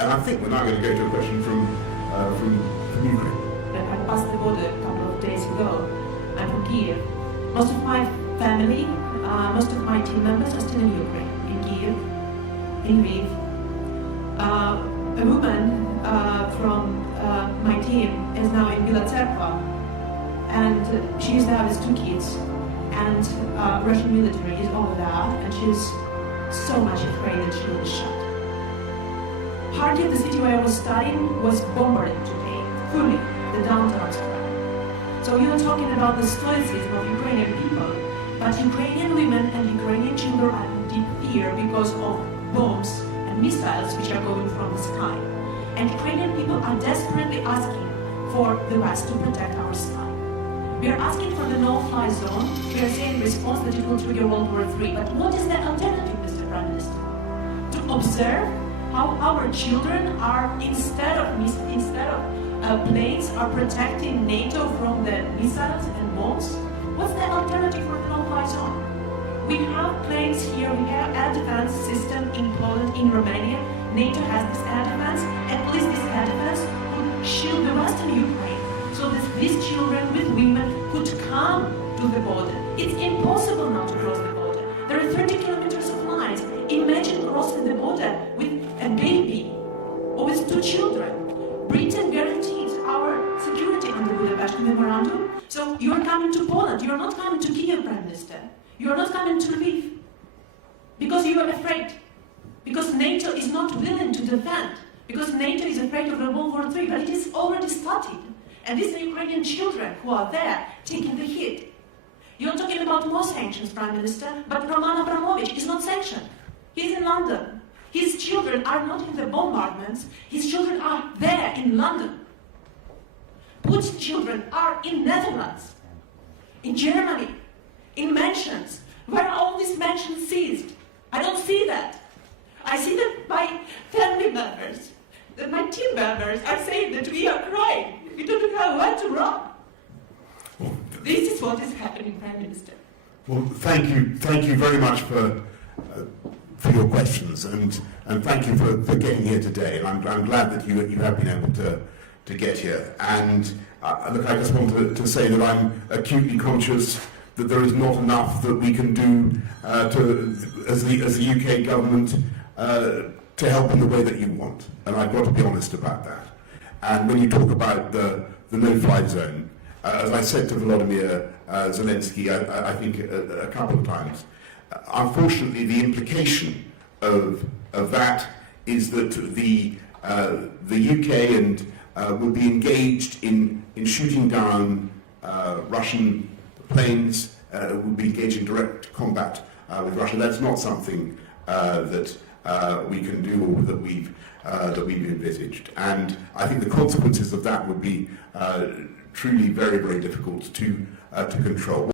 And I think we're now going to go to a question from Ukraine. I passed the border a couple of days ago. I'm from Kiev. Most of my family, most of my team members are still in Ukraine, in Kiev, in Lviv. A woman from my team is now in Bila Tserkva, and she used to have his 2 kids, and Russian military is over there, and she's so much afraid that she will be shot. Part of the city where I was studying was bombarded today, fully, the downtown square. So you're talking about the stoicism of Ukrainian people, but Ukrainian women and Ukrainian children are in deep fear because of bombs and missiles which are going from the sky. And Ukrainian people are desperately asking for the West to protect our sky. We are asking for the no-fly zone. We are saying in response that it will trigger World War III. But what is the alternative, Mr. Prime Minister? To observe how our children are, instead of planes, are protecting NATO from the missiles and bombs? What's the alternative for the no-fly zone? We have planes here, we have air defense system in Poland, in Romania. NATO has this air defense, at least this air defense could shield the western Ukraine, so that these children with women could come to the border. It's impossible now to cross the border. There are 30 kilometers of lines. Imagine crossing the border with a baby or with 2 children. Britain guarantees our security under Budapest Memorandum. So you are coming to Poland. You are not coming to Kiev, Prime Minister. You are not coming to Lviv because you are afraid. Because NATO is not willing to defend. Because NATO is afraid of a World War III. But it is already started. And these are Ukrainian children who are there taking the hit. You're talking about more sanctions, Prime Minister, but Roman Abramovich is not sanctioned. He's in London. His children are not in the bombardments. His children are there in London. Putin's children are in Netherlands, in Germany, in mansions. Where are all these mansions seized? I don't see that. I see that my family members, that my team members are saying that we are crying. We don't know where to run. This is what is happening, Prime Minister. Well, thank you very much for your questions, and thank you for getting here today. And I'm glad that you have been able to get here. And look, I just want to say that I'm acutely conscious that there is not enough that we can do as the UK government to help in the way that you want. And I've got to be honest about that. And when you talk about the no-fly zone, as I said to Volodymyr Zelensky, I think a couple of times, unfortunately the implication of that is that the UK and will be engaged in shooting down Russian planes, will be engaged in direct combat with Russia. That's not something that we can do or that we've envisaged. And I think the consequences of that would be truly very, very difficult to control.